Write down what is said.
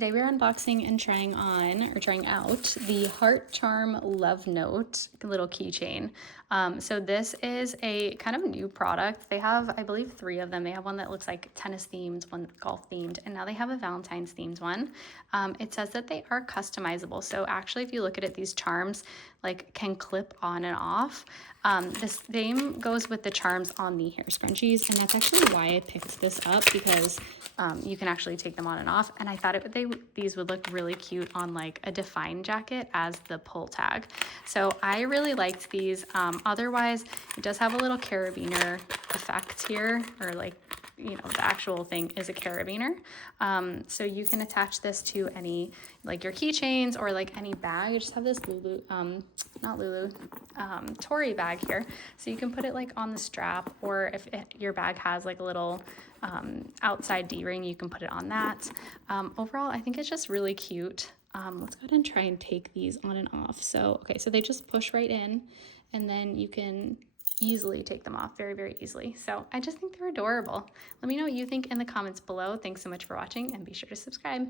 Today we're unboxing and trying out the Heart Charm Love Note little keychain. So this is a kind of new product. They have, I believe, 3 of them. They have one that looks like tennis themed, one golf themed, and now they have a Valentine's themed one. It says that they are customizable. So actually, if you look at it, these charms like can clip on and off. The same goes with the charms on the hair scrunchies, and that's actually why I picked this up, because you can actually take them on and off, and I thought these would look really cute on like a Define jacket as the pull tag. So I really liked these. Otherwise, it does have a little carabiner effect here, or like, you know, the actual thing is a carabiner. So you can attach this to any, like your keychains or like any bag. I just have this Tory bag here. So you can put it like on the strap, or if your bag has like a little outside D-ring, you can put it on that. Overall, I think it's just really cute. Let's go ahead and try and take these on and off. So, okay, so they just push right in, and then you can easily take them off very, very easily. So I just think they're adorable. Let me know what you think in the comments below. Thanks so much for watching, and be sure to subscribe.